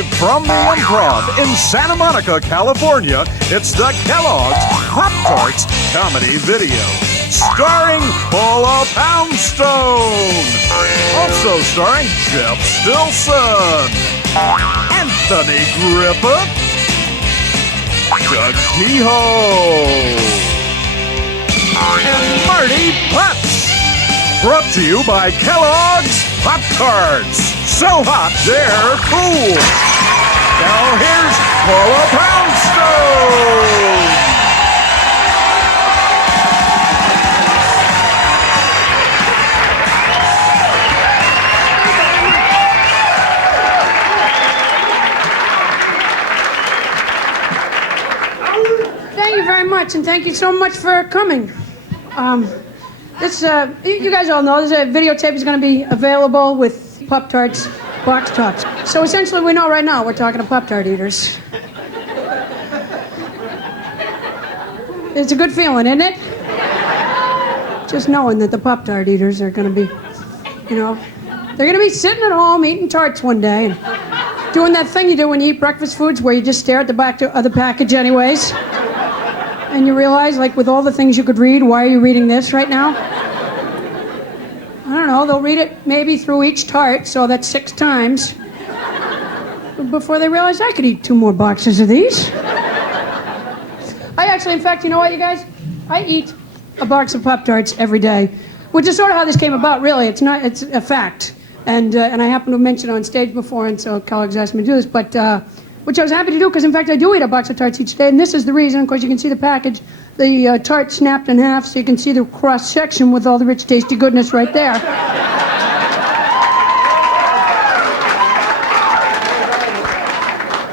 Live from the Improv in Santa Monica, California, it's the Kellogg's Pop-Tarts Comedy Video, starring Paula Poundstone. Also starring Jeff Stilson, Anthony Griffith, Doug Kehoe, and Marty Putz. Brought to you by Kellogg's Pop-Tarts. So hot, they're cool. Now here's Paula Poundstone. Thank you very much, and thank you so much for coming. You guys all know this videotape is going to be available with Pop-Tarts box tops. So essentially, we know right now we're talking to Pop-Tart eaters. It's a good feeling, isn't it? Just knowing that the Pop-Tart eaters are going to be, they're going to be sitting at home eating tarts one day and doing that thing you do when you eat breakfast foods where you just stare at the back of the package anyways. And you realize, like, with all the things you could read, why are you reading this right now? I don't know, they'll read it maybe through each tart, so that's 6 times, before they realize I could eat 2 more boxes of these. I actually, in fact, you know what, you guys? I eat a box of Pop-Tarts every day, which is sort of how this came about, really. It's a fact. And I happened to mention it on stage before, and so Kellogg's asked me to do this, but which I was happy to do, because in fact I do eat a box of tarts each day, and this is the reason. Of course, you can see the package, the tart snapped in half, so you can see the cross section with all the rich, tasty goodness right there.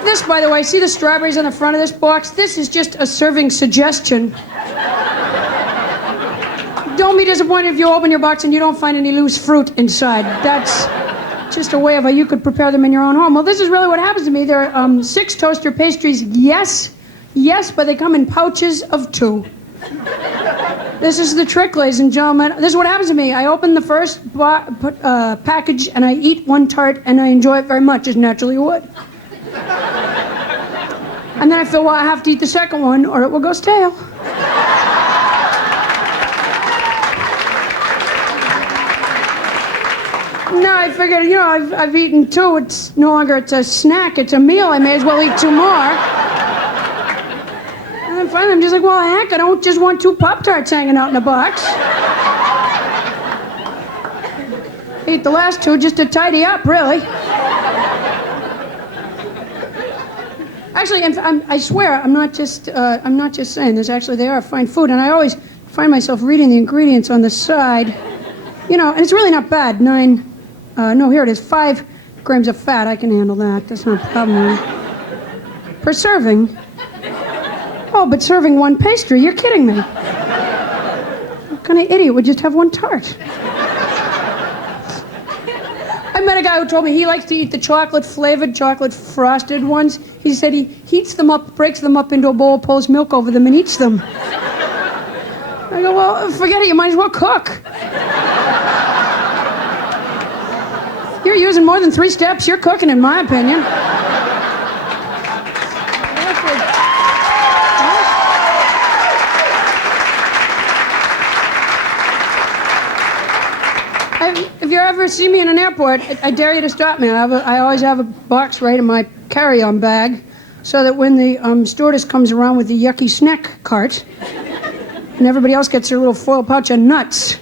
This, by the way, see the strawberries on the front of this box? This is just a serving suggestion. Don't be disappointed if you open your box and you don't find any loose fruit inside. That's just a way of how you could prepare them in your own home. Well, this is really what happens to me. There are 6 toaster pastries, yes, but they come in pouches of 2. This is the trick, ladies and gentlemen. This is what happens to me. I open the first package and I eat 1 tart and I enjoy it very much, as naturally you would. And then I feel, well, I have to eat the second one or it will go stale. No, I figured, I've eaten 2. It's no longer a snack, it's a meal. I may as well eat 2 more. And then finally I'm just like, well, heck, I don't just want 2 Pop-Tarts hanging out in a box. Eat the last 2 just to tidy up, really. Actually, I swear, I'm not just saying this. Actually, they are fine food, and I always find myself reading the ingredients on the side. And it's really not bad. 5 grams of fat. I can handle that. That's not a problem. Per serving. Oh, but serving 1 pastry? You're kidding me. What kind of idiot would just have 1 tart? I met a guy who told me he likes to eat the chocolate-flavored, chocolate-frosted ones. He said he heats them up, breaks them up into a bowl, pours milk over them, and eats them. I go, well, forget it. You might as well cook. You're using more than 3 steps. You're cooking, in my opinion. If you ever see me in an airport, I dare you to stop me. I always have a box right in my carry-on bag, so that when the stewardess comes around with the yucky snack cart, and everybody else gets their little foil pouch of nuts,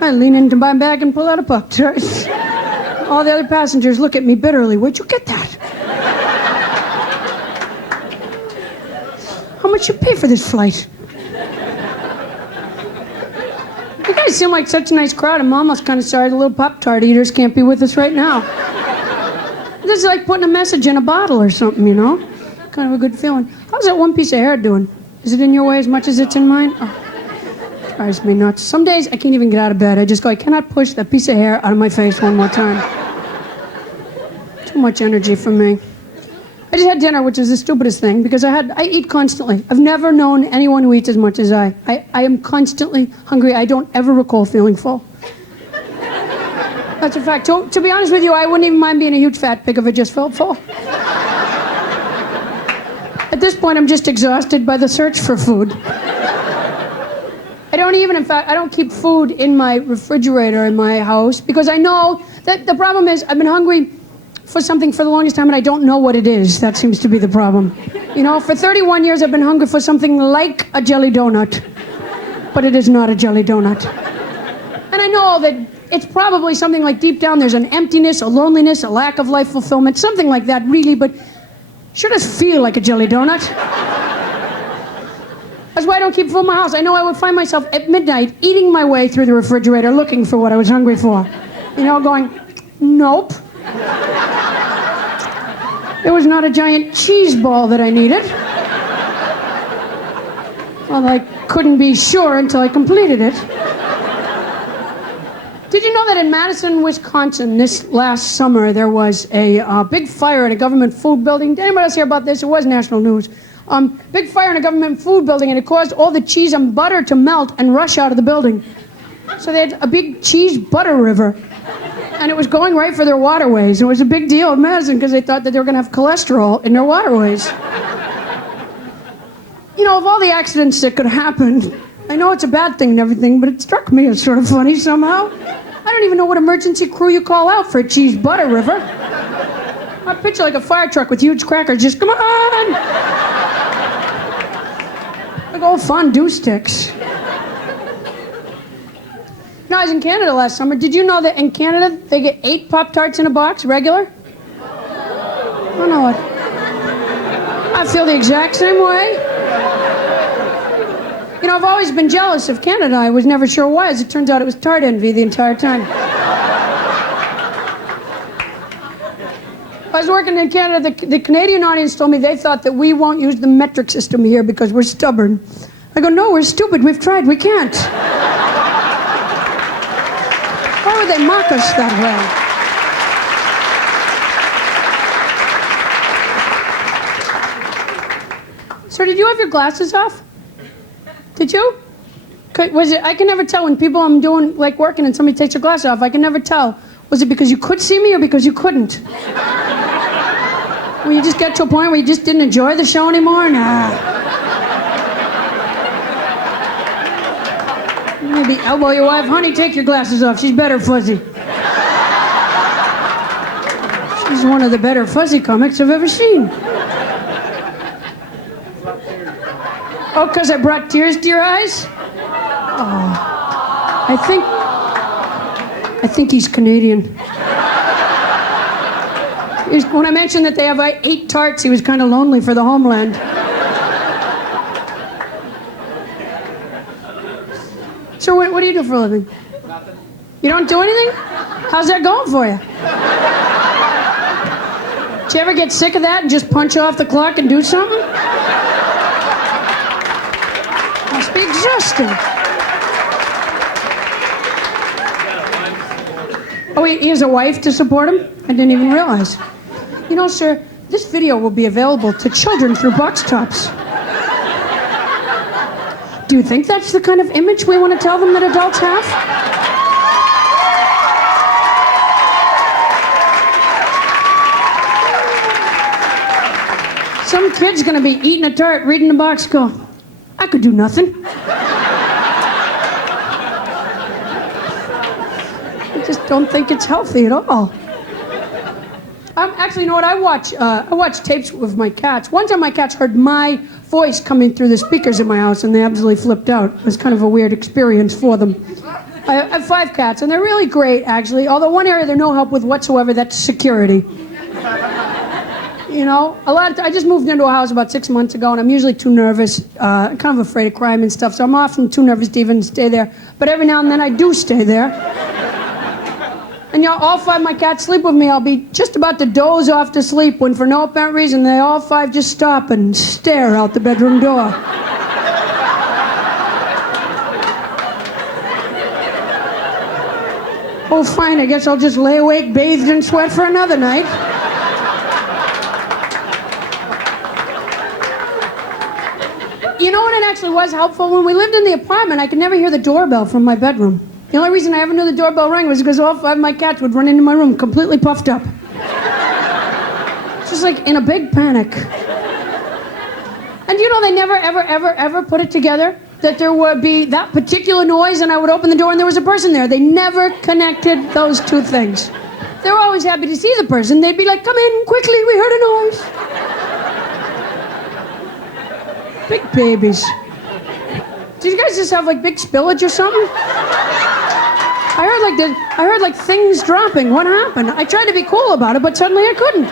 I lean into my bag and pull out a Pop-Tart. All the other passengers look at me bitterly. Where'd you get that? How much you pay for this flight? You guys seem like such a nice crowd. I'm almost kind of sorry the little Pop-Tart eaters can't be with us right now. This is like putting a message in a bottle or something, Kind of a good feeling. How's that 1 piece of hair doing? Is it in your way as much as it's in mine? Oh. Drives me nuts. Some days I can't even get out of bed. I just go, I cannot push that piece of hair out of my face one more time. Too much energy for me. I just had dinner, which is the stupidest thing, because I eat constantly. I've never known anyone who eats as much as I. I am constantly hungry. I don't ever recall feeling full. That's a fact. To be honest with you, I wouldn't even mind being a huge fat pig if it just felt full. At this point, I'm just exhausted by the search for food. I don't keep food in my refrigerator in my house because I know that the problem is I've been hungry for something for the longest time and I don't know what it is. That seems to be the problem. You know, for 31 years I've been hungry for something like a jelly donut, but it is not a jelly donut. And I know that it's probably something like deep down there's an emptiness, a loneliness, a lack of life fulfillment, something like that really, but sure does feel like a jelly donut. That's why I don't keep food in my house. I know I would find myself at midnight eating my way through the refrigerator looking for what I was hungry for. You know, going, nope. It was not a giant cheese ball that I needed. Well, I couldn't be sure until I completed it. Did you know that in Madison, Wisconsin, this last summer, there was a big fire in a government food building? Did anybody else hear about this? It was national news. Big fire in a government food building, and it caused all the cheese and butter to melt and rush out of the building. So they had a big cheese butter river, and it was going right for their waterways. It was a big deal in Madison because they thought that they were going to have cholesterol in their waterways. You know, of all the accidents that could happen, I know it's a bad thing and everything, but it struck me as sort of funny somehow. I don't even know what emergency crew you call out for a cheese butter river. I picture like a fire truck with huge crackers, just come on! Like old fondue sticks. No, I was in Canada last summer. Did you know that in Canada they get 8 Pop-Tarts in a box, regular? I don't know what. I feel the exact same way. You know, I've always been jealous of Canada. I was never sure why. As it turns out, it was tart envy the entire time. I was working in Canada. The Canadian audience told me they thought that we won't use the metric system here because we're stubborn. I go, no, we're stupid. We've tried. We can't. Why would they mock us that way? Sir, did you have your glasses off? Did you? Was it? I can never tell when people I'm doing, like working, and somebody takes their glasses off. I can never tell. Was it because you could see me or because you couldn't? Will you just get to a point where you just didn't enjoy the show anymore? Nah. Maybe elbow your wife. Honey, take your glasses off. She's better fuzzy. She's one of the better fuzzy comics I've ever seen. Oh, because I brought tears to your eyes? Oh. I think he's Canadian. When I mentioned that they have 8 tarts, he was kind of lonely for the homeland. So what do you do for a living? Nothing. You don't do anything? How's that going for you? Did you ever get sick of that and just punch off the clock and do something? Must be exhausting. Oh, he has a wife to support him? I didn't even realize. You know, sir, this video will be available to children through box tops. Do you think that's the kind of image we want to tell them that adults have? Some kid's gonna be eating a tart, reading the box, go, I could do nothing. I just don't think it's healthy at all. Actually, you know what? I watch tapes with my cats. One time my cats heard my voice coming through the speakers in my house, and they absolutely flipped out. It was kind of a weird experience for them. I have 5 cats, and they're really great, actually. Although one area they're no help with whatsoever, that's security. You know, I just moved into a house about 6 months ago, and I'm usually too nervous, kind of afraid of crime and stuff, so I'm often too nervous to even stay there. But every now and then I do stay there. And you know, all 5 of my cats sleep with me. I'll be just about to doze off to sleep when, for no apparent reason, they all 5 just stop and stare out the bedroom door. Oh, fine, I guess I'll just lay awake, bathed in sweat for another night. You know what it actually was helpful? When we lived in the apartment, I could never hear the doorbell from my bedroom. The only reason I ever knew the doorbell rang was because all 5 of my cats would run into my room completely puffed up. Just like in a big panic. And you know, they never, ever, ever, ever put it together that there would be that particular noise and I would open the door and there was a person there. They never connected those two things. They were always happy to see the person. They'd be like, come in quickly, we heard a noise. Big babies. Did you guys just have like big spillage or something? I heard like things dropping. What happened? I tried to be cool about it, but suddenly I couldn't.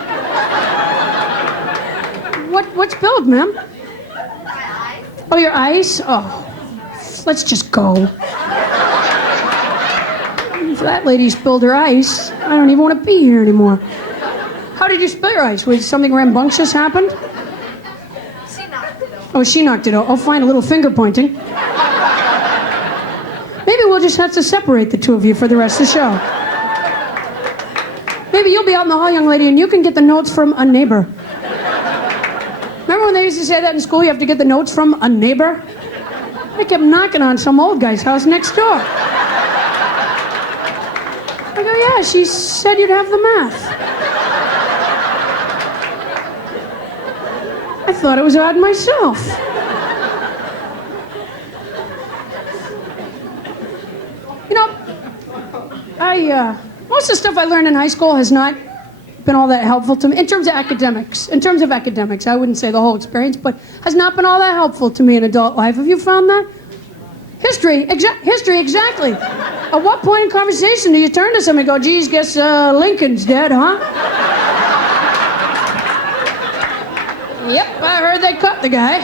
What spilled, ma'am? Oh, your ice? Oh, let's just go. If that lady spilled her ice, I don't even want to be here anymore. How did you spill your ice? Was something rambunctious happened? She knocked it over. Oh, she knocked it over. Oh, fine, a little finger pointing. Maybe we'll just have to separate the two of you for the rest of the show. Maybe you'll be out in the hall, young lady, and you can get the notes from a neighbor. Remember when they used to say that in school, you have to get the notes from a neighbor? I kept knocking on some old guy's house next door. I go, yeah, she said you'd have the math. I thought it was odd myself. You know, most of the stuff I learned in high school has not been all that helpful to me in terms of academics. In terms of academics, I wouldn't say the whole experience, but has not been all that helpful to me in adult life. Have you found that? History, exactly. At what point in conversation do you turn to somebody and go, geez, guess Lincoln's dead, huh? Yep, I heard they cut the guy.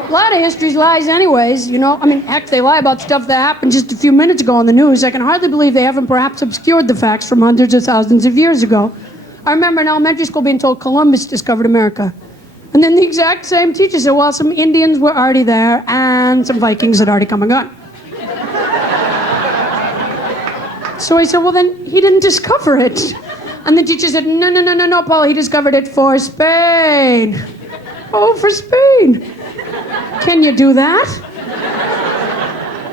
A lot of history's lies anyways, you know. I mean, heck, they lie about stuff that happened just a few minutes ago on the news. I can hardly believe they haven't perhaps obscured the facts from hundreds of thousands of years ago. I remember in elementary school being told Columbus discovered America. And then the exact same teacher said, well, some Indians were already there and some Vikings had already come and gone. So I said, well, then he didn't discover it. And the teacher said, no, Paula, he discovered it for Spain. Oh, for Spain. Can you do that?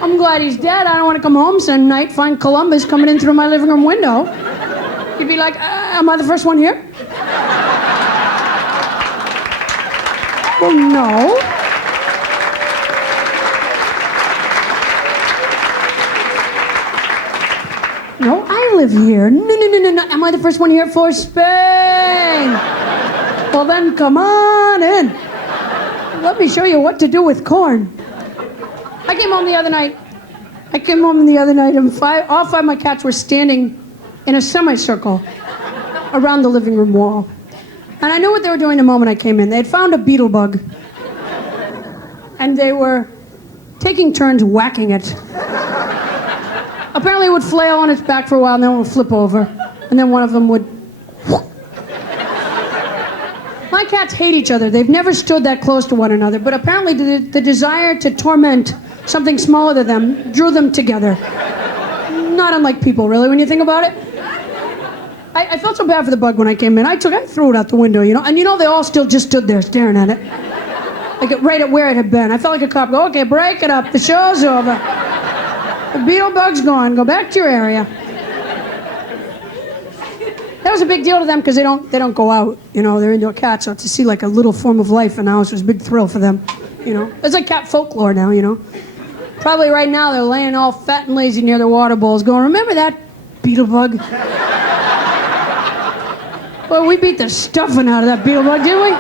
I'm glad he's dead. I don't want to come home some night, find Columbus coming in through my living room window. He'd be like, am I the first one here? Well, no. No, I live here. No. Am I the first one here for Spain? Well, then come on in. Let me show you what to do with corn. I came home the other night, and all 5 of my cats were standing in a semicircle around the living room wall. And I knew what they were doing the moment I came in. They had found a beetle bug. And they were taking turns whacking it. Apparently it would flail on its back for a while, and then it would flip over. And then one of them would... My cats hate each other. They've never stood that close to one another. But apparently the desire to torment something smaller than them drew them together. Not unlike people, really, when you think about it. I felt so bad for the bug when I came in. I threw it out the window, you know. And you know, they all still just stood there staring at it. Like right at where it had been. I felt like a cop. Go, okay, break it up. The show's over. The beetle bug's gone. Go back to your area. That was a big deal to them because they don't go out. You know, they're indoor cats, so to see like a little form of life in the house was a big thrill for them. You know, it's like cat folklore now. You know, probably right now they're laying all fat and lazy near their water bowls, going, "Remember that beetle bug?" Well, we beat the stuffing out of that beetle bug, didn't we?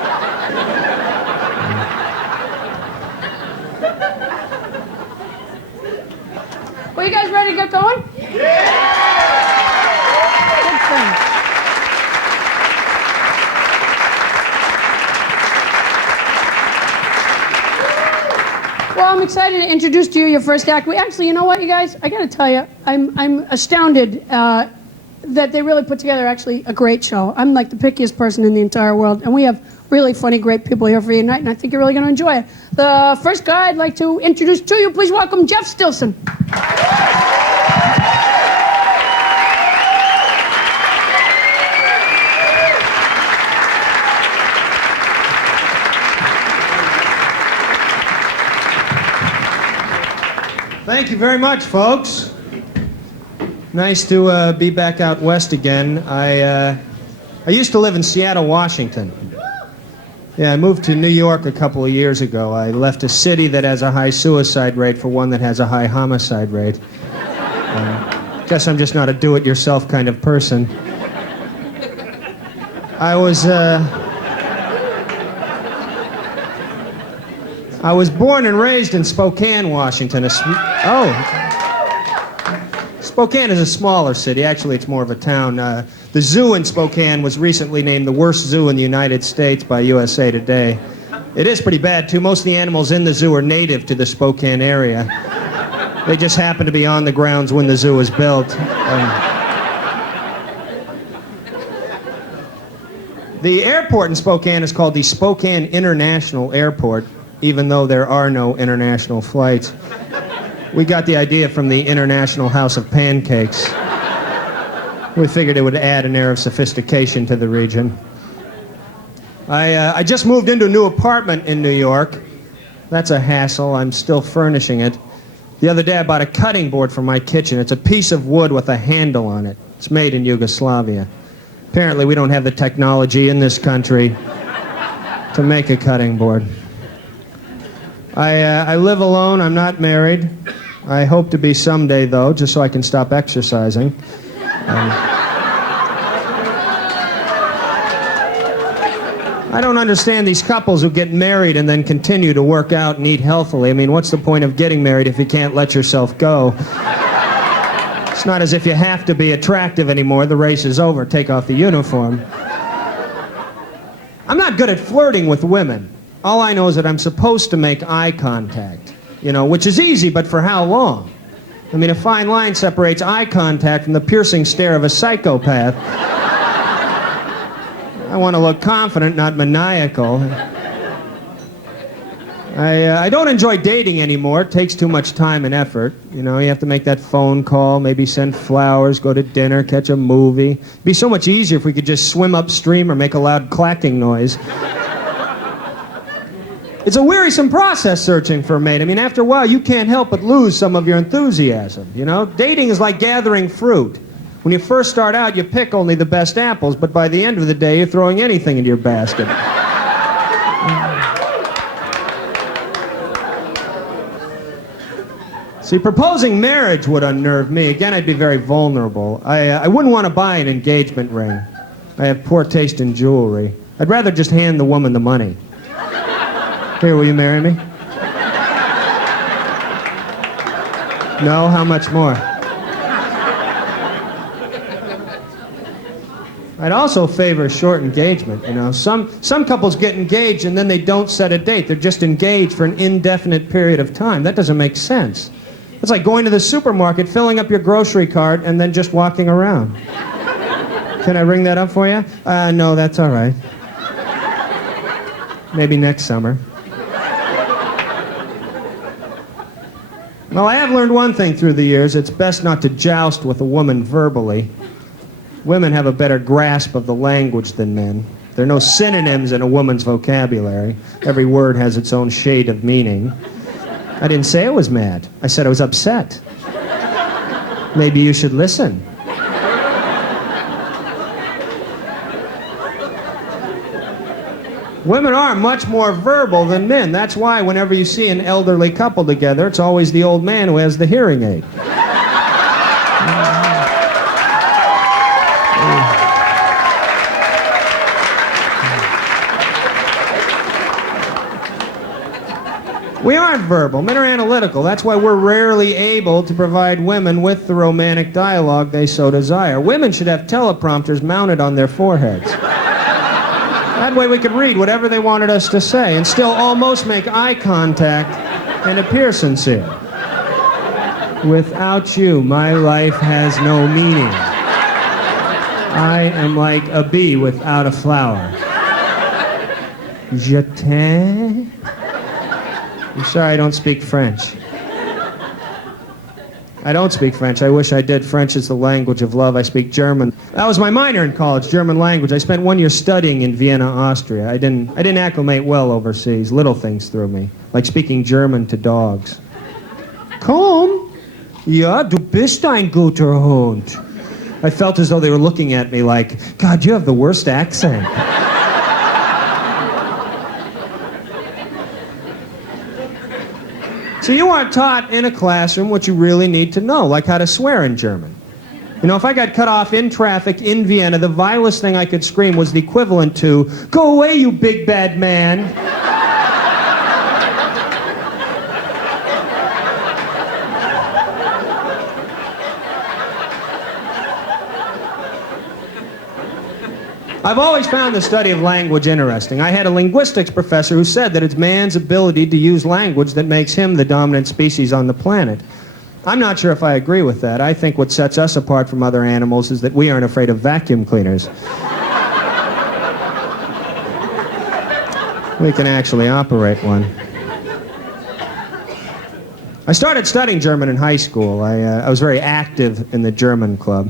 Well, you guys ready to get going? Yeah! Good thing. Well, I'm excited to introduce to you your first act. You know what, you guys? I got to tell you, I'm astounded that they really put together actually a great show. I'm like the pickiest person in the entire world, and we have really funny, great people here for you tonight, and I think you're really going to enjoy it. The first guy I'd like to introduce to you, please welcome Jeff Stilson. Thank you very much, folks. Nice to be back out west again. I used to live in Seattle, Washington. Yeah, I moved to New York a couple of years ago. I left a city that has a high suicide rate for one that has a high homicide rate. Guess I'm just not a do-it-yourself kind of person. I was born and raised in Spokane, Washington. Spokane is a smaller city. Actually, it's more of a town. The zoo in Spokane was recently named the worst zoo in the United States by USA Today. It is pretty bad, too. Most of the animals in the zoo are native to the Spokane area. They just happen to be on the grounds when the zoo was built. The airport in Spokane is called the Spokane International Airport, even though there are no international flights. We got the idea from the International House of Pancakes. We figured it would add an air of sophistication to the region. I just moved into a new apartment in New York. That's a hassle. I'm still furnishing it. The other day I bought a cutting board for my kitchen. It's a piece of wood with a handle on it. It's made in Yugoslavia. Apparently we don't have the technology in this country to make a cutting board. I live alone. I'm not married. I hope to be someday, though, just so I can stop exercising. I don't understand these couples who get married and then continue to work out and eat healthily. I mean, what's the point of getting married if you can't let yourself go? It's not as if you have to be attractive anymore. The race is over. Take off the uniform. I'm not good at flirting with women. All I know is that I'm supposed to make eye contact, which is easy, but for how long? I mean, a fine line separates eye contact from the piercing stare of a psychopath. I want to look confident, not maniacal. I don't enjoy dating anymore. It takes too much time and effort. You have to make that phone call, maybe send flowers, go to dinner, catch a movie. It'd be so much easier if we could just swim upstream or make a loud clacking noise. It's a wearisome process searching for a mate. I mean, after a while, you can't help but lose some of your enthusiasm, Dating is like gathering fruit. When you first start out, you pick only the best apples, but by the end of the day, you're throwing anything into your basket. See, proposing marriage would unnerve me. Again, I'd be very vulnerable. I wouldn't want to buy an engagement ring. I have poor taste in jewelry. I'd rather just hand the woman the money. Here, will you marry me? No? How much more? I'd also favor a short engagement, Some couples get engaged and then they don't set a date. They're just engaged for an indefinite period of time. That doesn't make sense. It's like going to the supermarket, filling up your grocery cart, and then just walking around. Can I ring that up for you? No, that's all right. Maybe next summer. Well, I have learned one thing through the years. It's best not to joust with a woman verbally. Women have a better grasp of the language than men. There are no synonyms in a woman's vocabulary. Every word has its own shade of meaning. I didn't say I was mad. I said I was upset. Maybe you should listen. Women are much more verbal than men. That's why whenever you see an elderly couple together, it's always the old man who has the hearing aid. We aren't verbal. Men are analytical. That's why we're rarely able to provide women with the romantic dialogue they so desire. Women should have teleprompters mounted on their foreheads. That way we could read whatever they wanted us to say and still almost make eye contact and appear sincere. Without you, my life has no meaning. I am like a bee without a flower. Je t'aime. I'm sorry I don't speak French. I don't speak French. I wish I did. French is the language of love. I speak German. That was my minor in college, German language. I spent 1 year studying in Vienna, Austria. I didn't acclimate well overseas. Little things threw me, like speaking German to dogs. Home? Ja, du bist ein guter Hund. I felt as though they were looking at me like, God, you have the worst accent. So you aren't taught in a classroom what you really need to know, like how to swear in German. You know, if I got cut off in traffic in Vienna, the vilest thing I could scream was the equivalent to, "Go away, you big bad man." I've always found the study of language interesting. I had a linguistics professor who said that it's man's ability to use language that makes him the dominant species on the planet. I'm not sure if I agree with that. I think what sets us apart from other animals is that we aren't afraid of vacuum cleaners. We can actually operate one. I started studying German in high school. I was very active in the German club.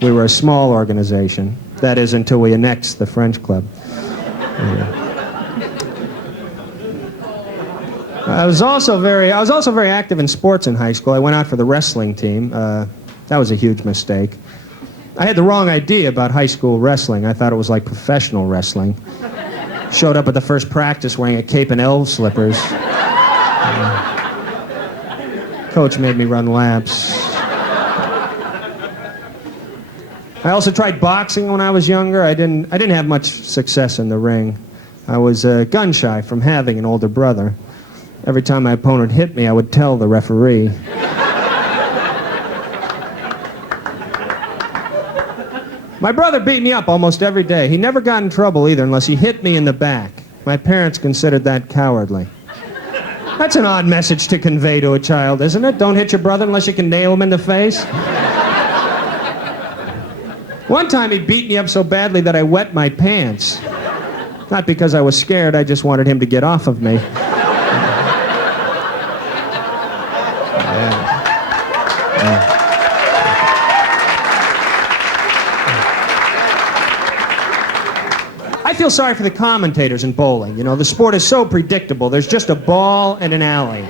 We were a small organization. That is, until we annexed the French club. I was also very active in sports in high school. I went out for the wrestling team. That was a huge mistake. I had the wrong idea about high school wrestling. I thought it was like professional wrestling. Showed up at the first practice wearing a cape and elf slippers. Coach made me run laps. I also tried boxing when I was younger. I didn't have much success in the ring. I was gun shy from having an older brother. Every time my opponent hit me, I would tell the referee. My brother beat me up almost every day. He never got in trouble either unless he hit me in the back. My parents considered that cowardly. That's an odd message to convey to a child, isn't it? Don't hit your brother unless you can nail him in the face. One time he beat me up so badly that I wet my pants. Not because I was scared, I just wanted him to get off of me. I feel sorry for the commentators in bowling. You know, the sport is so predictable. There's just a ball and an alley.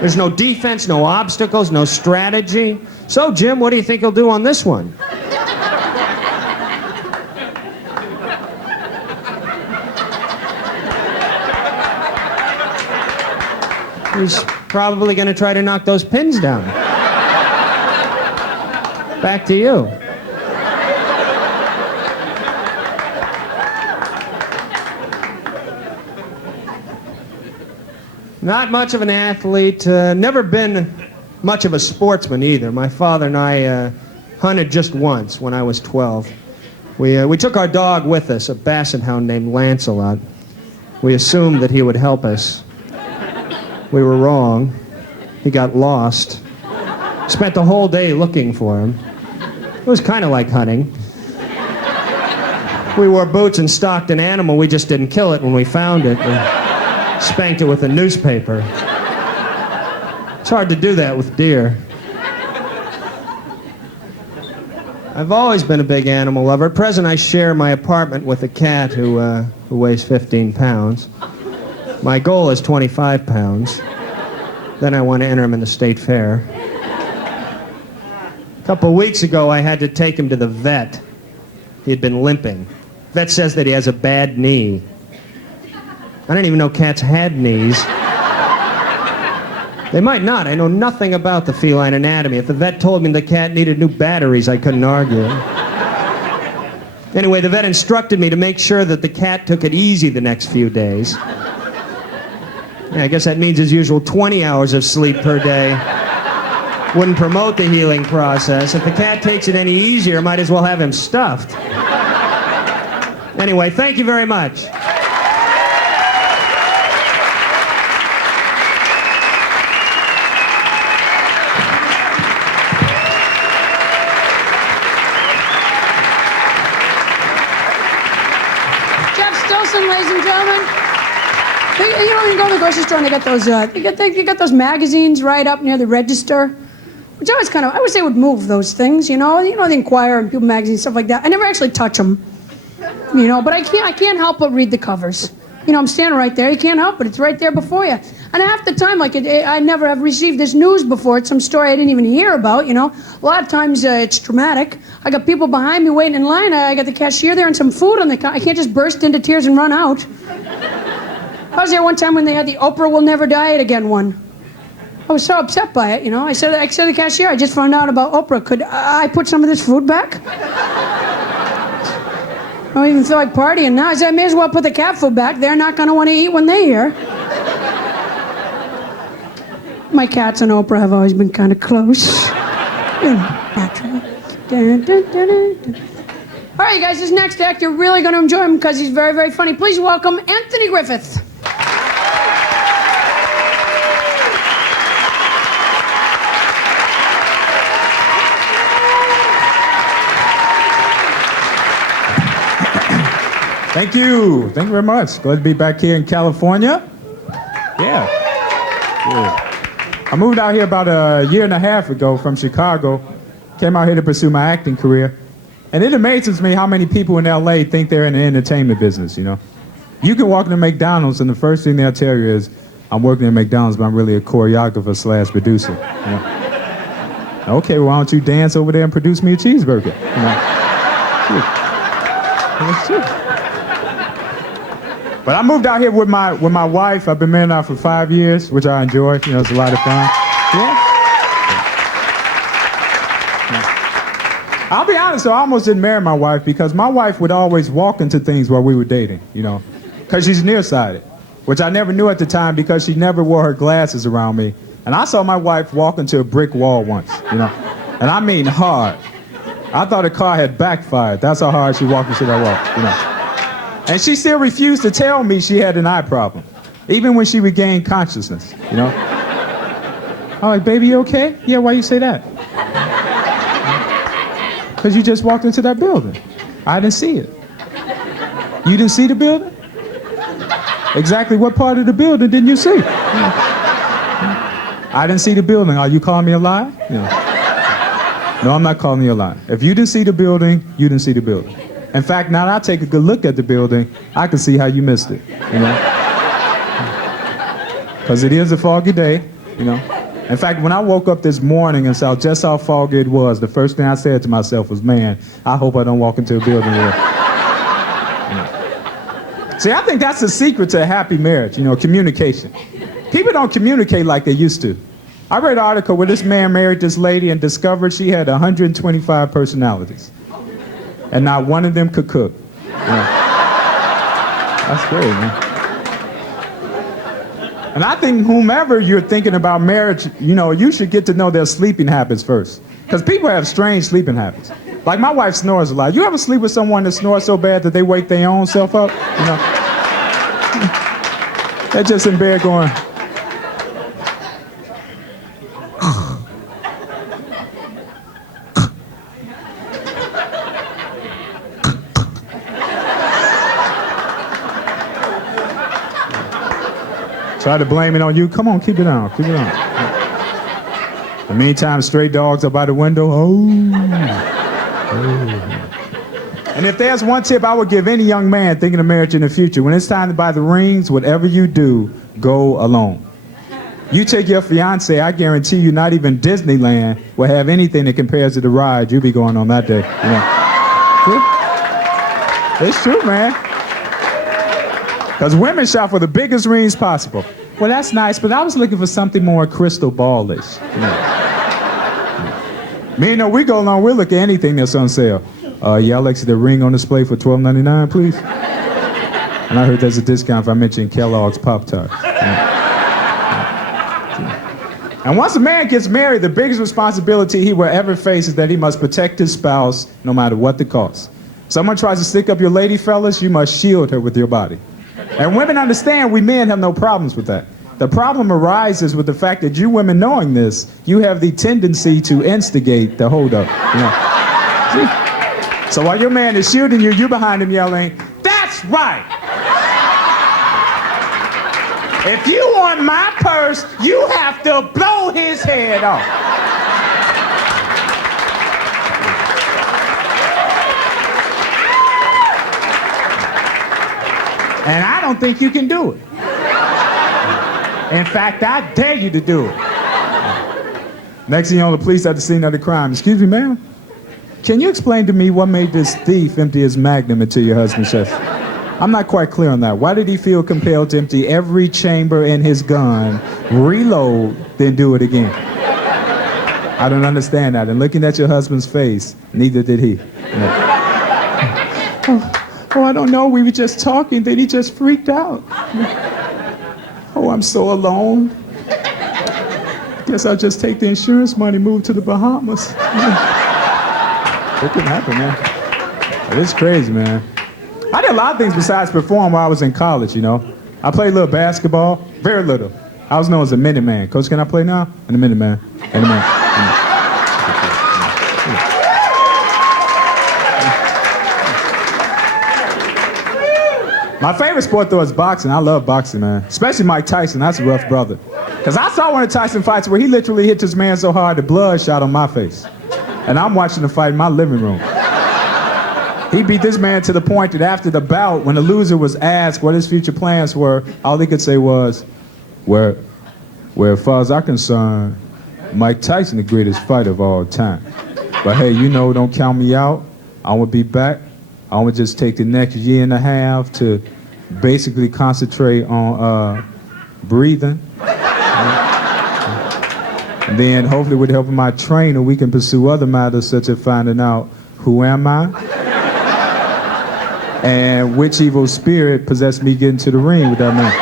There's no defense, no obstacles, no strategy. So, Jim, what do you think he'll do on this one? He's probably going to try to knock those pins down. Back to you. Not much of an athlete, never been much of a sportsman either. My father and I hunted just once when I was 12. We took our dog with us, a basset hound named Lancelot. We assumed that he would help us. We were wrong. He got lost. Spent the whole day looking for him. It was kind of like hunting. We wore boots and stalked an animal. We just didn't kill it when we found it. We spanked it with a newspaper. It's hard to do that with deer. I've always been a big animal lover. At present, I share my apartment with a cat who weighs 15 pounds. My goal is 25 pounds. Then I want to enter him in the state fair. A couple weeks ago, I had to take him to the vet. He had been limping. Vet says that he has a bad knee. I didn't even know cats had knees. They might not. I know nothing about the feline anatomy. If the vet told me the cat needed new batteries, I couldn't argue. Anyway, the vet instructed me to make sure that the cat took it easy the next few days. Yeah, I guess that means his usual 20 hours of sleep per day. Wouldn't promote the healing process. If the cat takes it any easier, might as well have him stuffed. Anyway, thank you very much. Ladies and gentlemen, you know, you go to the grocery store and they got those, you got those magazines right up near the register, which I always I wish they would move those things, you know, the Inquirer and People Magazine, stuff like that. I never actually touch them, you know, but I can't help but read the covers. You know, I'm standing right there, you can't help it, it's right there before you. And half the time, like, I never have received this news before. It's some story I didn't even hear about, you know. A lot of times it's dramatic. I got people behind me waiting in line. I got the cashier there and some food on the counter. I can't just burst into tears and run out. I was there one time when they had the Oprah Will Never Diet Again one. I was so upset by it, you know. I said to the cashier, I just found out about Oprah. Could I put some of this food back? I don't even feel like partying now. I said, I may as well put the cat food back. They're not going to want to eat when they're here. My cats and Oprah have always been kind of close. You know, naturally. Dun, dun, dun, dun, dun. All right, guys, this next act, you're really going to enjoy him because he's very, very funny. Please welcome Anthony Griffith. Thank you. Thank you very much. Glad to be back here in California. Yeah. I moved out here about a year and a half ago from Chicago. Came out here to pursue my acting career. And it amazes me how many people in LA think they're in the entertainment business, you know. You can walk into McDonald's and the first thing they'll tell you is, I'm working at McDonald's, but I'm really a choreographer / producer. You know? Okay, well, why don't you dance over there and produce me a cheeseburger? You know? It's true. But I moved out here with my wife. I've been married now for 5 years, which I enjoy. You know, it's a lot of fun. Yeah. I'll be honest, though, I almost didn't marry my wife because my wife would always walk into things while we were dating, you know, because she's nearsighted, which I never knew at the time because she never wore her glasses around me. And I saw my wife walk into a brick wall once, you know, and I mean hard. I thought the car had backfired. That's how hard she walked into that wall, you know. And she still refused to tell me she had an eye problem, even when she regained consciousness, you know? I'm like, baby, you okay? Yeah, why you say that? Because you just walked into that building. I didn't see it. You didn't see the building? Exactly what part of the building didn't you see? I didn't see the building. Are you calling me a lie? No, I'm not calling you a lie. If you didn't see the building, you didn't see the building. In fact, now that I take a good look at the building, I can see how you missed it, you know? Because it is a foggy day, you know? In fact, when I woke up this morning and saw just how foggy it was, the first thing I said to myself was, man, I hope I don't walk into a building where... You know? See, I think that's the secret to a happy marriage, you know, communication. People don't communicate like they used to. I read an article where this man married this lady and discovered she had 125 personalities. And not one of them could cook. Yeah. That's great, man. And I think whomever you're thinking about marriage, you know, you should get to know their sleeping habits first. Because people have strange sleeping habits. Like my wife snores a lot. You ever sleep with someone that snores so bad that they wake their own self up? You know? They're just in bed going... Try to blame it on you. Come on, keep it on. Keep it on. And meantime, stray dogs are by the window. Oh. And if there's one tip I would give any young man thinking of marriage in the future, when it's time to buy the rings, whatever you do, go alone. You take your fiance, I guarantee you not even Disneyland will have anything that compares to the ride you'll be going on that day. You know? It's true, man. Because women shop for the biggest rings possible. Well, that's nice, but I was looking for something more crystal ballish. You know? Me and her, we go along, we'll look at anything that's on sale. Yeah, Alex, the ring on display for $12.99, please. And I heard there's a discount if I mention Kellogg's Pop-Tarts. And once a man gets married, the biggest responsibility he will ever face is that he must protect his spouse no matter what the cost. Someone tries to stick up your lady, fellas, you must shield her with your body. And women understand we men have no problems with that. The problem arises with the fact that you women knowing this, you have the tendency to instigate the holdup. You know? See? So while your man is shielding you, you're behind him yelling, "That's right! If you want my purse, you have to blow his head off." And I don't think you can do it. In fact, I dare you to do it. Next thing you know, the police at the scene of the crime. Excuse me, ma'am? Can you explain to me what made this thief empty his magnum into your husband's chest? I'm not quite clear on that. Why did he feel compelled to empty every chamber in his gun, reload, then do it again? I don't understand that. And looking at your husband's face, neither did he. Oh, I don't know. We were just talking. Then he just freaked out. Oh, I'm so alone. Guess I'll just take the insurance money, move to the Bahamas. It couldn't happen, man. It's crazy, man. I did a lot of things besides perform while I was in college, you know. I played a little basketball, very little. I was known as a Minuteman. Coach, can I play now? I'm the Minuteman. My favorite sport, though, is boxing. I love boxing, man. Especially Mike Tyson. That's a rough brother. Because I saw one of Tyson fights where he literally hit this man so hard the blood shot on my face. And I'm watching the fight in my living room. He beat this man to the point that after the bout, when the loser was asked what his future plans were, all he could say was, where as far as I'm concerned, Mike Tyson the greatest fighter of all time. But hey, you know, don't count me out. I will be back. I will just take the next year and a half to basically concentrate on breathing. And then hopefully with the help of my trainer, we can pursue other matters such as finding out who am I and which evil spirit possessed me getting to the ring with that man.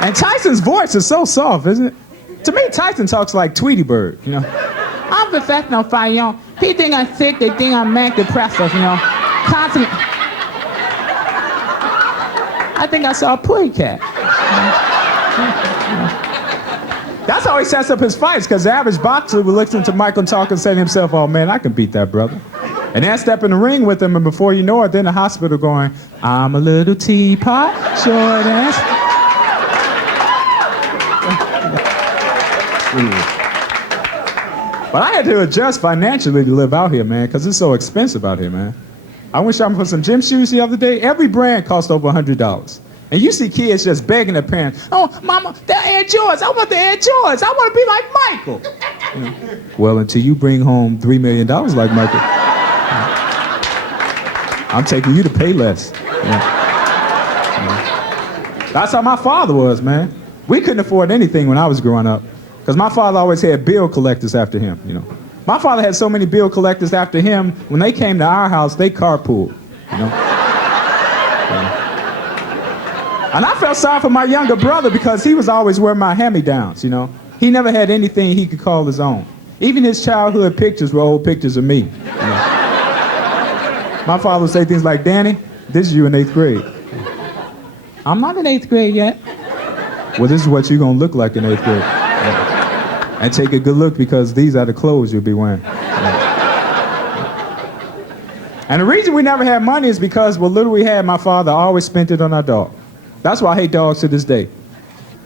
And Tyson's voice is so soft, isn't it? To me, Tyson talks like Tweety Bird, you know. I'm professional fight, you know. People think I'm sick, they think I'm manic depressive, you know. Constantly. I think I saw a pussy cat. That's how he sets up his fights, because the average boxer would listen to Michael talk and say to himself, oh man, I can beat that brother. And then step in the ring with him, and before you know it, they're in the hospital going, I'm a little teapot, short ass. But I had to adjust financially to live out here, man, because it's so expensive out here, man. I went shopping for some gym shoes the other day. Every brand cost over $100. And you see kids just begging their parents, oh, mama, they're Air Jordans. I want the Air Jordans. I want to be like Michael. You know? Well, until you bring home $3 million like Michael, I'm taking you to pay less. You know? That's how my father was, man. We couldn't afford anything when I was growing up, because my father always had bill collectors after him, you know. My father had so many bill collectors after him, when they came to our house, they carpooled, you know. And I felt sorry for my younger brother because he was always wearing my hand-me-downs, you know. He never had anything he could call his own. Even his childhood pictures were old pictures of me. You know? My father would say things like, Danny, this is you in 8th grade. I'm not in 8th grade yet. Well, this is what you're gonna look like in 8th grade. And take a good look, because these are the clothes you'll be wearing. And the reason we never had money is because what little we had, my father always spent it on our dog. That's why I hate dogs to this day.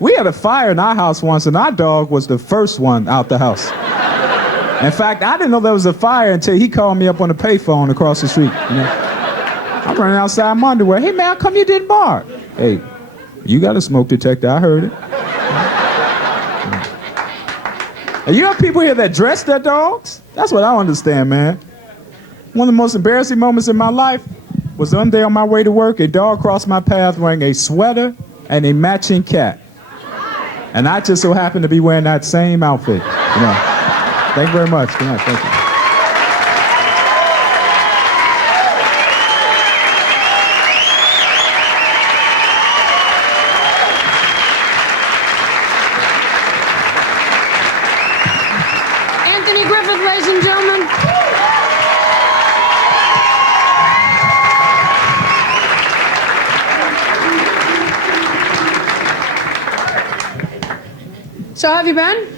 We had a fire in our house once, and our dog was the first one out the house. In fact, I didn't know there was a fire until he called me up on the payphone across the street. You know? I'm running outside my underwear. Hey, man, how come you didn't bark? Hey, you got a smoke detector. I heard it. And you have people here that dress their dogs? That's what I understand, man. One of the most embarrassing moments in my life was one day on my way to work, a dog crossed my path wearing a sweater and a matching cap. And I just so happened to be wearing that same outfit. You know. Thank you very much. Good night. Thank you. Anthony Griffith, ladies and gentlemen. So how have you been?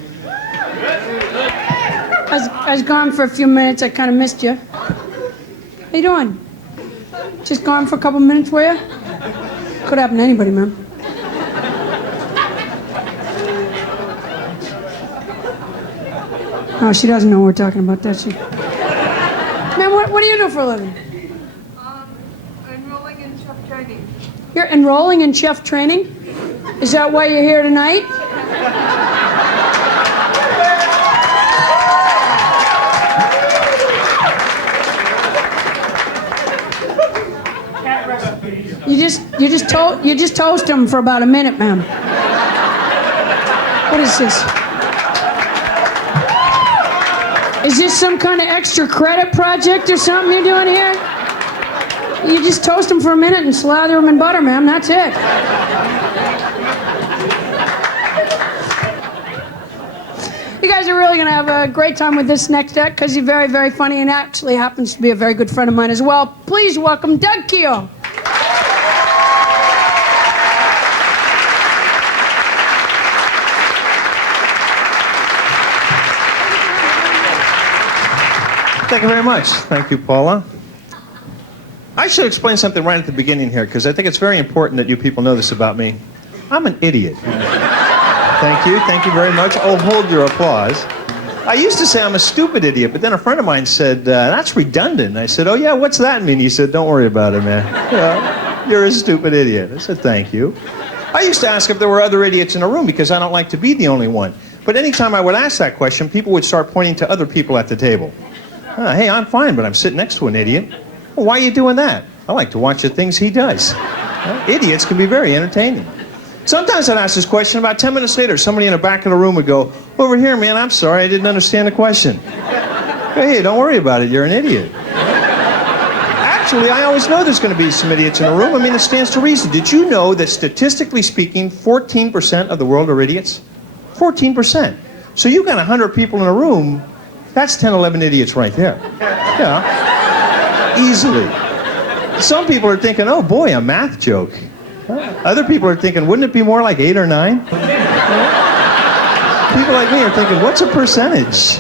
I was gone for a few minutes. I kind of missed you. How you doing? Just gone for a couple minutes, were you? Could happen to anybody, man. Oh, she doesn't know what we're talking about, does she? Man, what What do you do for a living? Enrolling in chef training. You're enrolling in chef training? Is that why you're here tonight? You just toast them for about a minute, ma'am. What is this? Is this some kind of extra credit project or something you're doing here? You just toast them for a minute and slather them in butter, ma'am. That's it. You guys are really going to have a great time with this next act because you're very, very funny and actually happens to be a very good friend of mine as well. Please welcome Doug Keogh. Thank you very much. Thank you, Paula. I should explain something right at the beginning here, because I think it's very important that you people know this about me. I'm an idiot. Thank you. Thank you very much. Oh, hold your applause. I used to say I'm a stupid idiot, but then a friend of mine said, that's redundant. I said, oh, yeah, what's that mean? He said, don't worry about it, man. You're a stupid idiot. I said, thank you. I used to ask if there were other idiots in a room because I don't like to be the only one. But anytime I would ask that question, people would start pointing to other people at the table. Hey, I'm fine, but I'm sitting next to an idiot. Well, why are you doing that? I like to watch the things he does. Idiots can be very entertaining. Sometimes I'd ask this question, about 10 minutes later, somebody in the back of the room would go, over here, man, I'm sorry, I didn't understand the question. Hey, don't worry about it, you're an idiot. Actually, I always know there's going to be some idiots in the room. I mean, it stands to reason. Did you know that statistically speaking, 14% of the world are idiots? 14%. So you got 100 people in a room, that's 10, 11 idiots right there. Yeah, easily. Some people are thinking, oh boy, a math joke. Other people are thinking, wouldn't it be more like 8 or 9? People like me are thinking, what's a percentage?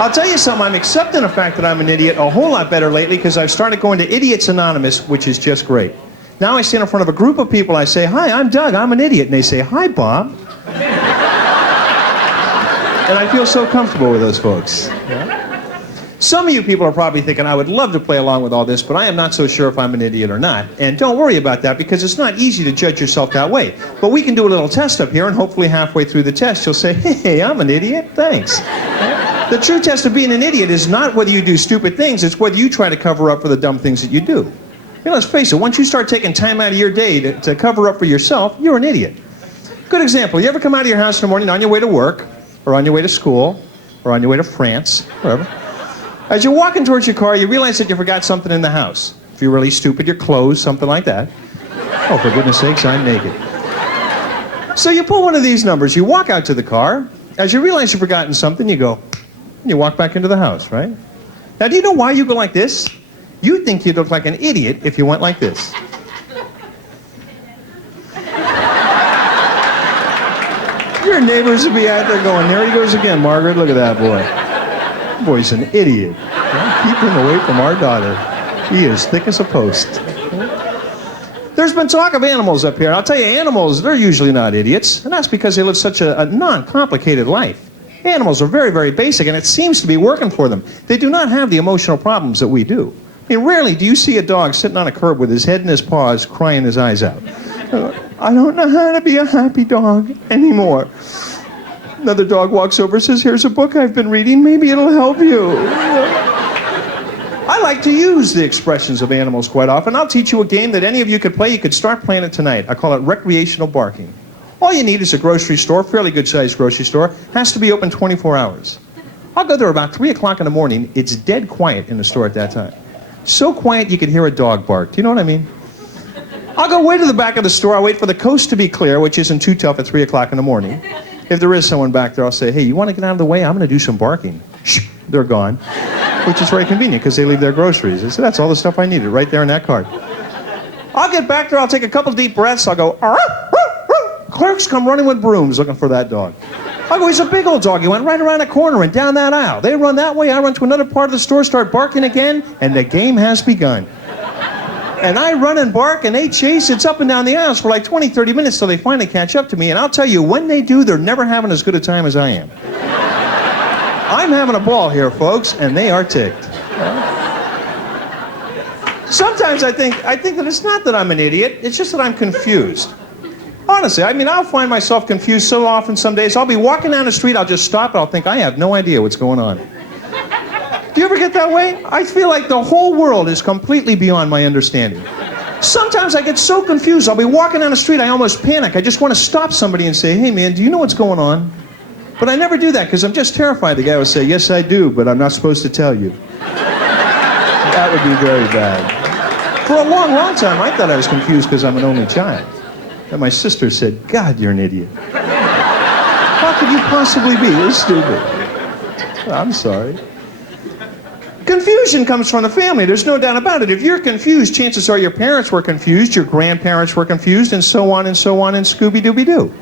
I'll tell you something, I'm accepting the fact that I'm an idiot a whole lot better lately because I've started going to Idiots Anonymous, which is just great. Now I stand in front of a group of people, I say, hi, I'm Doug, I'm an idiot. And they say, hi, Bob. And I feel so comfortable with those folks. Yeah? Some of you people are probably thinking, I would love to play along with all this, but I am not so sure if I'm an idiot or not. And don't worry about that, because it's not easy to judge yourself that way. But we can do a little test up here, and hopefully halfway through the test, you'll say, hey, I'm an idiot, thanks. The true test of being an idiot is not whether you do stupid things, it's whether you try to cover up for the dumb things that you do. You know, let's face it, once you start taking time out of your day to cover up for yourself, you're an idiot. Good example, you ever come out of your house in the morning on your way to work, or on your way to school, or on your way to France, wherever. As you're walking towards your car, you realize that you forgot something in the house. If you're really stupid, your clothes, something like that. Oh, for goodness sakes, I'm naked. So you pull one of these numbers, you walk out to the car. As you realize you've forgotten something, you go, and you walk back into the house, right? Now, do you know why you go like this? You'd think you'd look like an idiot if you went like this. Your neighbors would be out there going, there he goes again, Margaret, look at that boy. That boy's an idiot. Keep him away from our daughter. He is thick as a post. There's been talk of animals up here. I'll tell you, animals, they're usually not idiots. And that's because they live such a non-complicated life. Animals are very, very basic, and it seems to be working for them. They do not have the emotional problems that we do. I mean, rarely do you see a dog sitting on a curb with his head in his paws, crying his eyes out. I don't know how to be a happy dog anymore. Another dog walks over and says, here's a book I've been reading, maybe it'll help you. I like to use the expressions of animals quite often. I'll teach you a game that any of you could play. You could start playing it tonight. I call it recreational barking. All you need is a grocery store, fairly good-sized grocery store, has to be open 24 hours. I'll go there about 3 o'clock in the morning. It's dead quiet in the store at that time. So quiet you could hear a dog bark. Do you know what I mean? I'll go way to the back of the store. I'll wait for the coast to be clear, which isn't too tough at 3 o'clock in the morning. If there is someone back there, I'll say, hey, you want to get out of the way? I'm going to do some barking. Shh, they're gone. Which is very convenient because they leave their groceries. I said, that's all the stuff I needed right there in that cart. I'll get back there. I'll take a couple deep breaths. I'll go, arr, arr, arr. Clerks come running with brooms looking for that dog. I'll go, he's a big old dog. He went right around the corner and down that aisle. They run that way. I run to another part of the store, start barking again, and the game has begun. And I run and bark, and they chase. It's up and down the aisles for like 20, 30 minutes till they finally catch up to me. And I'll tell you, when they do, they're never having as good a time as I am. I'm having a ball here, folks, and they are ticked. Sometimes I think that it's not that I'm an idiot, it's just that I'm confused. Honestly, I mean, I'll find myself confused so often some days. I'll be walking down the street, I'll just stop, and I'll think, I have no idea what's going on. Do you ever get that way? I feel like the whole world is completely beyond my understanding. Sometimes I get so confused, I'll be walking down the street, I almost panic. I just want to stop somebody and say, hey man, do you know what's going on? But I never do that because I'm just terrified the guy will say, yes I do, but I'm not supposed to tell you. That would be very bad. For a long, long time, I thought I was confused because I'm an only child. And my sister said, God, you're an idiot. How could you possibly be this stupid? I'm sorry. Confusion comes from the family, there's no doubt about it. If you're confused, chances are your parents were confused, your grandparents were confused, and so on and so on, and Scooby-Dooby-Doo.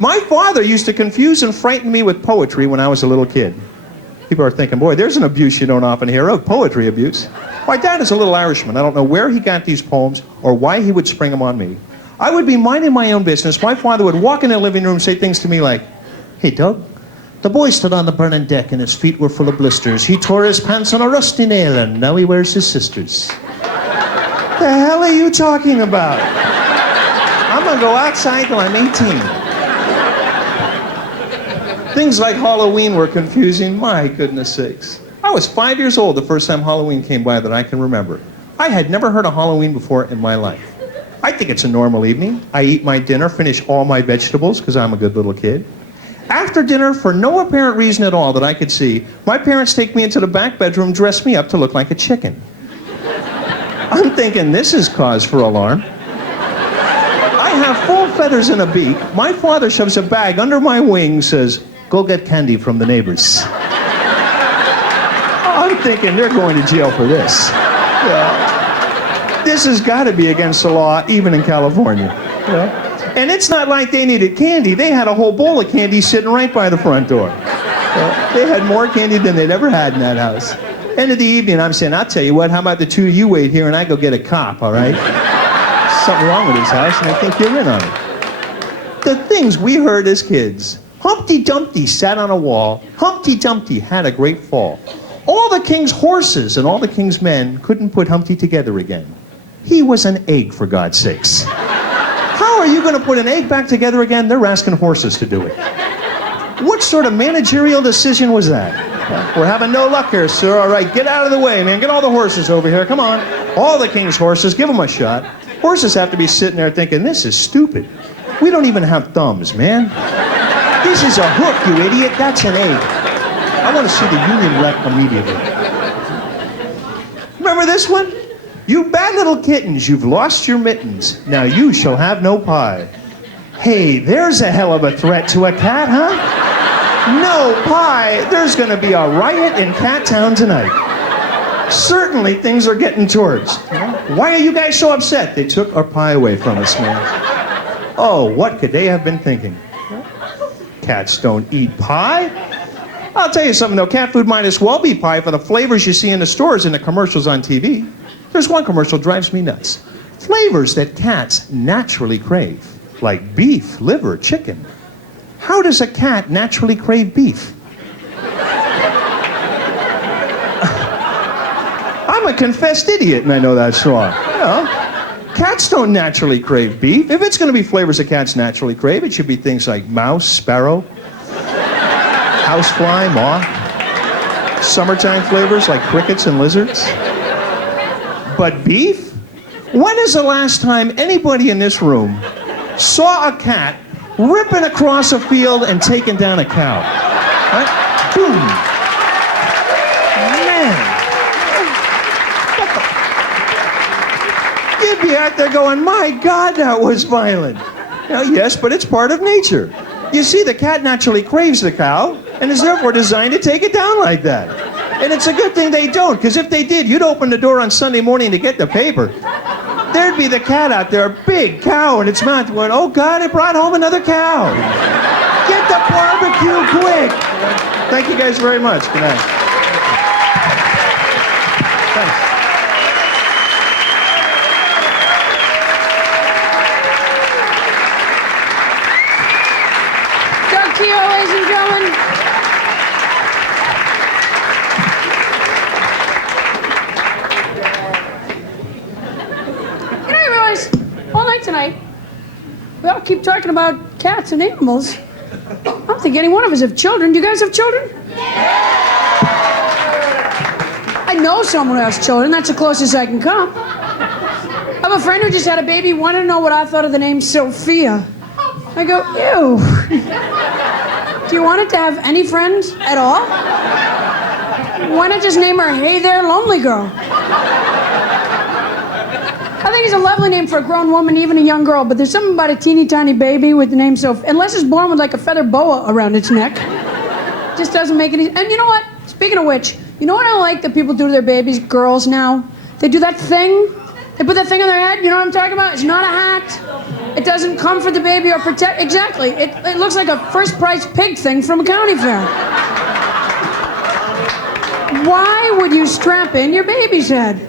My father used to confuse and frighten me with poetry when I was a little kid. People are thinking, boy, there's an abuse you don't often hear of, poetry abuse. My dad is a little Irishman. I don't know where he got these poems or why he would spring them on me. I would be minding my own business. My father would walk in the living room and say things to me like, hey, Doug, the boy stood on the burning deck and his feet were full of blisters. He tore his pants on a rusty nail and now he wears his sister's. The hell are you talking about? I'm gonna go outside till I'm 18. Things like Halloween were confusing, my goodness sakes. I was 5 years old the first time Halloween came by that I can remember. I had never heard of Halloween before in my life. I think it's a normal evening. I eat my dinner, finish all my vegetables, because I'm a good little kid. After dinner, for no apparent reason at all that I could see, my parents take me into the back bedroom, dress me up to look like a chicken. I'm thinking, this is cause for alarm. I have full feathers and a beak. My father shoves a bag under my wing, says, go get candy from the neighbors. I'm thinking, they're going to jail for this. Yeah. This has got to be against the law, even in California. Yeah. And it's not like they needed candy. They had a whole bowl of candy sitting right by the front door. They had more candy than they'd ever had in that house. End of the evening, I'm saying, I'll tell you what, how about the two of you wait here and I go get a cop, all right? Something wrong with his house and I think you're in on it. The things we heard as kids. Humpty Dumpty sat on a wall. Humpty Dumpty had a great fall. All the king's horses and all the king's men couldn't put Humpty together again. He was an egg, for God's sakes. How are you going to put an egg back together again? They're asking horses to do it. What sort of managerial decision was that? We're having no luck here, sir. All right, get out of the way, man. Get all the horses over here. Come on. All the king's horses, give them a shot. Horses have to be sitting there thinking, this is stupid. We don't even have thumbs, man. This is a hook, you idiot. That's an egg. I want to see the union rep immediately. Remember this one? You bad little kittens, you've lost your mittens. Now you shall have no pie. Hey, there's a hell of a threat to a cat, huh? No pie. There's going to be a riot in Cat Town tonight. Certainly things are getting towards. Why are you guys so upset? They took our pie away from us, man. Oh, what could they have been thinking? Cats don't eat pie. I'll tell you something, though. Cat food might as well be pie for the flavors you see in the stores and the commercials on TV. There's one commercial that drives me nuts. Flavors that cats naturally crave, like beef, liver, chicken. How does a cat naturally crave beef? I'm a confessed idiot, and I know that's wrong. You know, cats don't naturally crave beef. If it's going to be flavors that cats naturally crave, it should be things like mouse, sparrow, housefly, moth, summertime flavors like crickets and lizards. But beef? When is the last time anybody in this room saw a cat ripping across a field and taking down a cow? Right? Boom. Man. You'd be out there going, my God, that was violent. You know, yes, but it's part of nature. You see, the cat naturally craves the cow and is therefore designed to take it down like that. And it's a good thing they don't, because if they did, you'd open the door on Sunday morning to get the paper. There'd be the cat out there, a big cow in its mouth, going, oh God, it brought home another cow. Get the barbecue quick. Thank you guys very much. Good night. Thanks. Doug Keogh, ladies and gentlemen. guys, all night tonight, we all keep talking about cats and animals. I don't think any one of us have children. Do you guys have children? I know someone who has children. That's the closest I can come. I have a friend who just had a baby, wanted to know what I thought of the name Sophia. I go, ew. Do you want it to have any friends at all? Why not just name her Hey There, Lonely Girl? I think it's a lovely name for a grown woman, even a young girl, but there's something about a teeny tiny baby with the name Sophia. Unless it's born with like a feather boa around its neck. Just doesn't make any. And you know what? Speaking of which, you know what I like that people do to their babies, girls now? They do that thing. They put that thing on their head. You know what I'm talking about? It's not a hat. It doesn't comfort the baby or protect. Exactly. It looks like a first prize pig thing from a county fair. Why would you strap in your baby's head?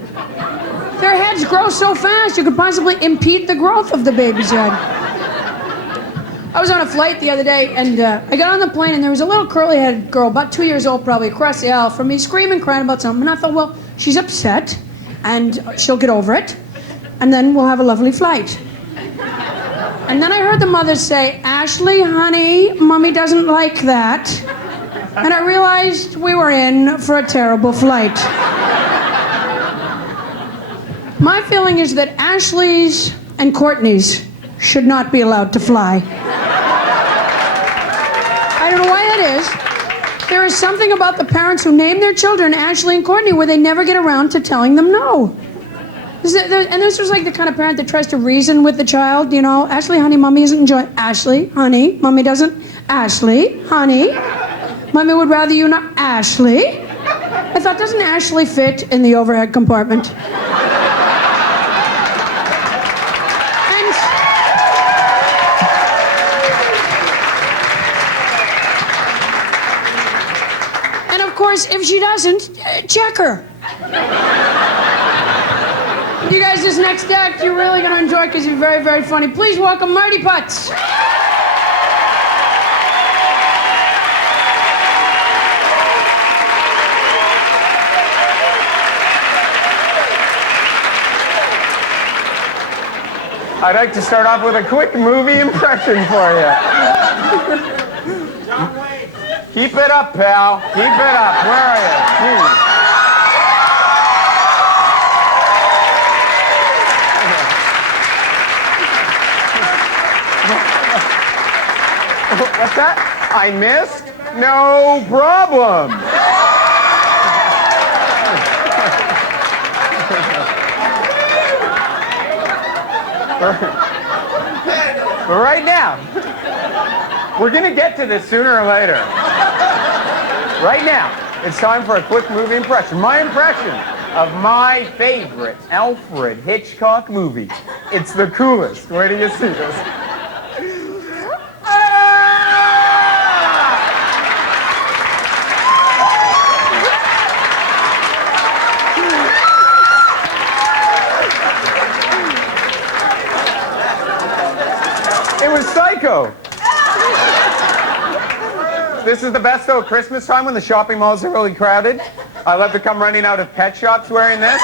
Their heads grow so fast you could possibly impede the growth of the baby's head. I was on a flight the other day, and I got on the plane, and there was a little curly-headed girl, about 2 years old probably, across the aisle from me, screaming, crying about something. And I thought, well, she's upset, and she'll get over it, and then we'll have a lovely flight. And then I heard the mother say, Ashley, honey, Mommy doesn't like that. And I realized we were in for a terrible flight. My feeling is that Ashley's and Courtney's should not be allowed to fly. I don't know why that is. There is something about the parents who name their children Ashley and Courtney where they never get around to telling them no. And this was like the kind of parent that tries to reason with the child, you know. Ashley, honey, Mommy isn't enjoying. Ashley, honey, Mommy doesn't. Ashley, honey, Mommy would rather you not. Ashley. I thought, doesn't Ashley fit in the overhead compartment? And of course, if she doesn't, check her. You guys, this next act, you're really going to enjoy because you're very, very funny. Please welcome Marty Putz. I'd like to start off with a quick movie impression for you. Keep it up, pal. Keep it up. Where are you? Jeez. What's that? I missed? No problem. But right now, we're going to get to this sooner or later. Right now, it's time for a quick movie impression. My impression of my favorite Alfred Hitchcock movie. It's the coolest. Where do you see this? It was Psycho. This is the best though Christmas time when the shopping malls are really crowded. I love to come running out of pet shops wearing this.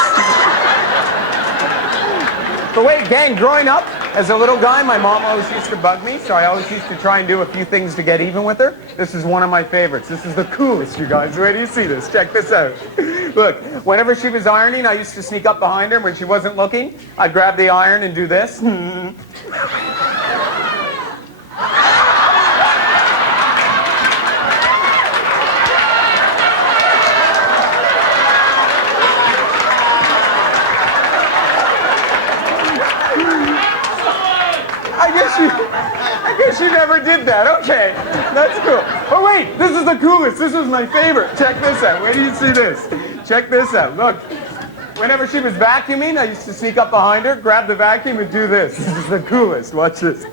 But wait, gang, growing up as a little guy, my mom always used to bug me, so I always used to try and do a few things to get even with her. This is one of my favorites. This is the coolest, you guys. Where do you see this? Check this out. Look, whenever she was ironing, I used to sneak up behind her when she wasn't looking. I'd grab the iron and do this. I guess you never did that. Okay, that's cool. Oh wait, this is the coolest. This was my favorite. Check this out. Where do you see this? Check this out. Look, whenever she was vacuuming, I used to sneak up behind her, grab the vacuum, and do this. This is the coolest. Watch this.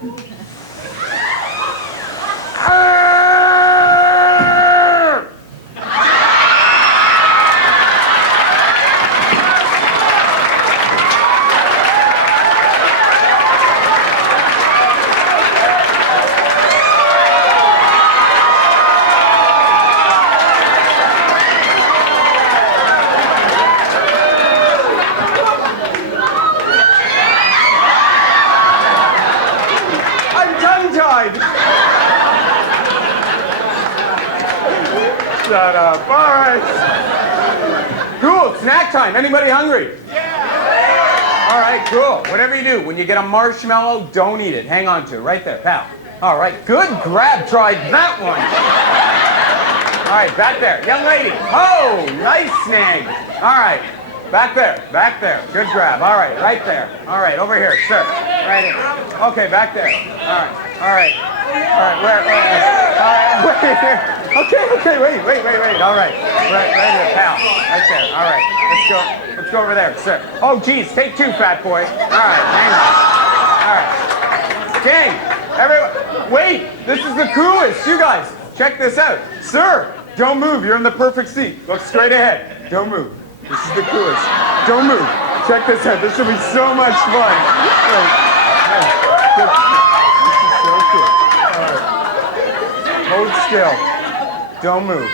Shut up. All right. Cool. Snack time. Anybody hungry? Yeah. All right, cool. Whatever you do, when you get a marshmallow, don't eat it. Hang on to it. Right there, pal. All right, good grab. Try that one. All right, back there. Young lady. Oh, nice snag. All right. Back there. Back there. Good grab. All right, right there. All right, over here, sir. Right in. Okay, back there. All right. All right. All right, where? All right, wait here. Okay, wait. All right. Right here, pal. Right there. All right. Let's go over there, sir. Oh, geez, take two, fat boy. All right, hang on. All right. Gang, everyone, wait. This is the coolest. You guys, check this out. Sir, don't move. You're in the perfect seat. Look straight ahead. Don't move. This is the coolest. Don't move. Check this out. This will be so much fun. Wait. This is so cool. All right. Hold still. Don't move.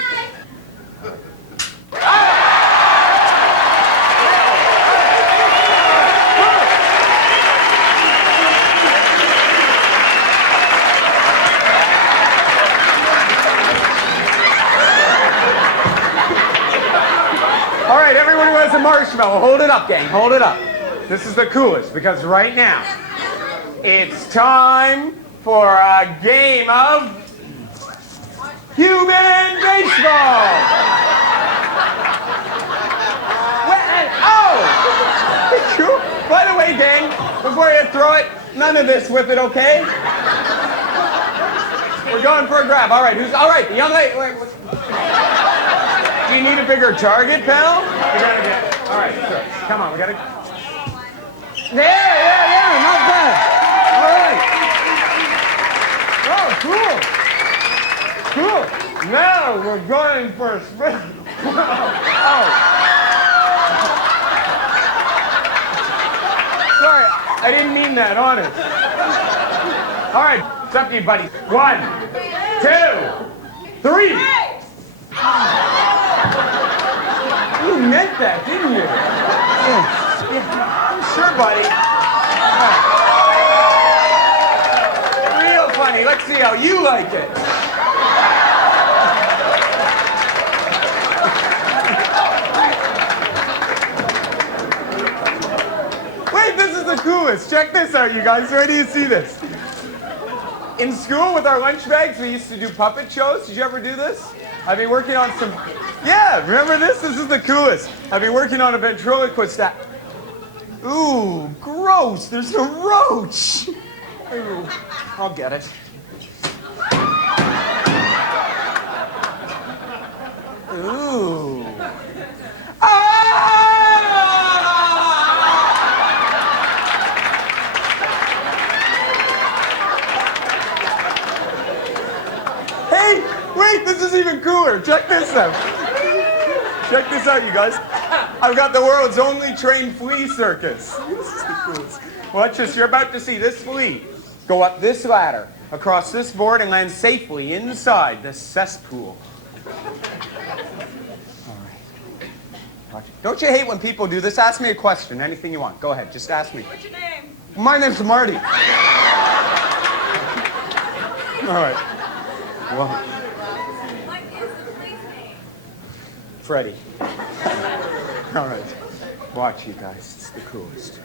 All right, everyone who has a marshmallow, hold it up, gang. Hold it up. This is the coolest because right now it's time for a game of human baseball. Oh! Cool. By the way, gang, before you throw it, none of this with it, okay? We're going for a grab. All right, the young lady. Wait. Do you need a bigger target, pal? We gotta get it. All right, sir. Come on, we gotta. Yeah, not bad. All right. Oh, cool. Now we're going for a sprint. Oh. Sorry, I didn't mean that, honest. All right, it's up to you, buddy. 1, 2, 3. You meant that, didn't you? Yeah. Sure, buddy. Real funny. Let's see how you like it. Wait, this is the coolest. Check this out, you guys. Where do you see this? In school with our lunch bags, we used to do puppet shows. Did you ever do this? I've been working on some... Yeah, remember this? This is the coolest. I've been working on a ventriloquist act. Ooh, gross. There's a roach. Ooh, I'll get it. Ooh. Hey, wait, this is even cooler. Check this out. Check this out, you guys. I've got the world's only trained flea circus. This is the coolest. Watch this. You're about to see this flea go up this ladder, across this board, and land safely inside the cesspool. All right. Watch it. Don't you hate when people do this? Ask me a question. Anything you want. Go ahead. Just ask me. What's your name? My name's Marty. All right. Well, What is the police name? Freddie. All right. Watch, you guys. It's the coolest.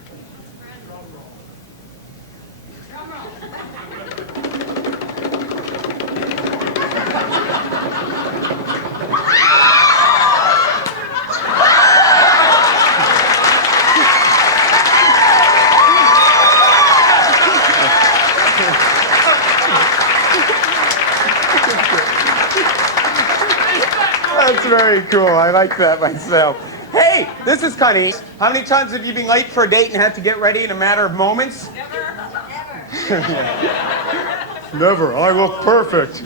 That's very cool. I like that myself. Hey, this is kind of neat. How many times have you been late for a date and had to get ready in a matter of moments? Never. I look perfect.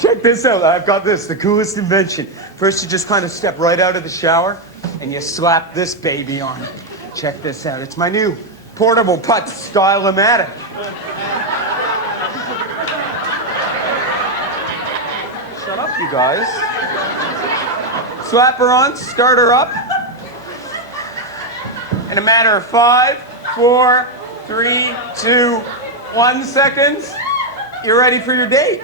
Check this out. I've got this, the coolest invention. First, you just kind of step right out of the shower and you slap this baby on. Check this out. It's my new portable putt style-o-matic. Shut up, you guys. Slap her on, start her up. In a matter of 5, 4, 3, 2, 1 seconds, you're ready for your date.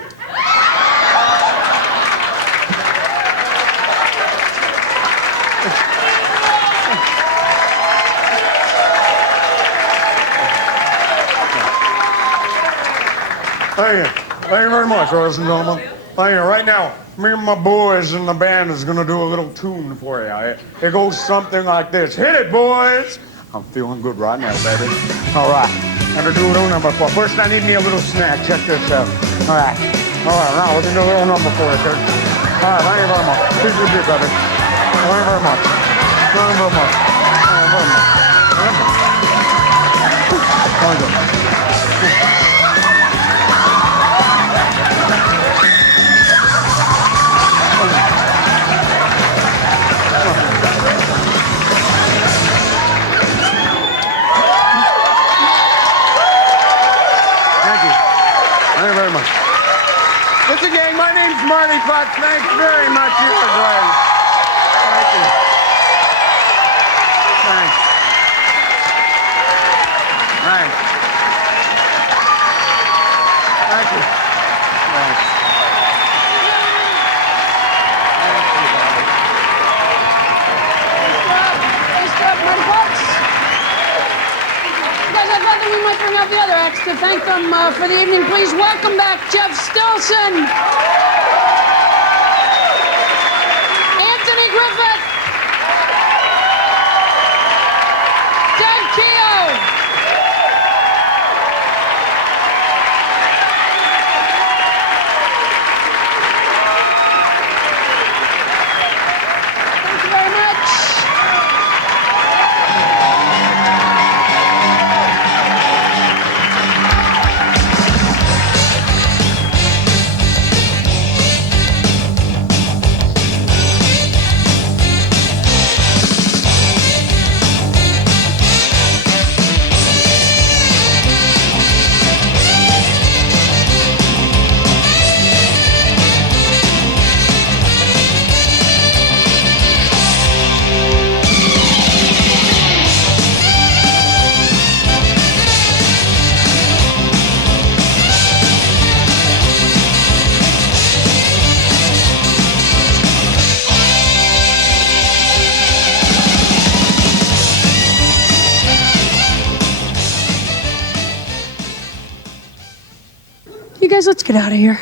Thank you. Thank you very much, ladies and gentlemen. Thank you. Right now, me and my boys in the band is going to do a little tune for you. It goes something like this. Hit it, boys. I'm feeling good right now, baby. All right. I'm going to do a little number for you. First, I need me a little snack. Check this out. All right. All right, now we can do a little number for you, sir. All right, thank you very much. This is it, baby. Thank you very much. Thank you very much. Thank you very much. Thank you. Thank you very much. Listen, gang, my name's Marty Fox. Thanks very much. You are great. Thank you. Thanks. Thanks. Thank you. Thanks. Thank you, guys. Nice job, Marty Fox. Guys, I thought that we might bring out the other acts to thank them for the evening. Please welcome back Jeff Stilson, Anthony Griffith, Doug Keogh, thank you very much. You guys, let's get out of here.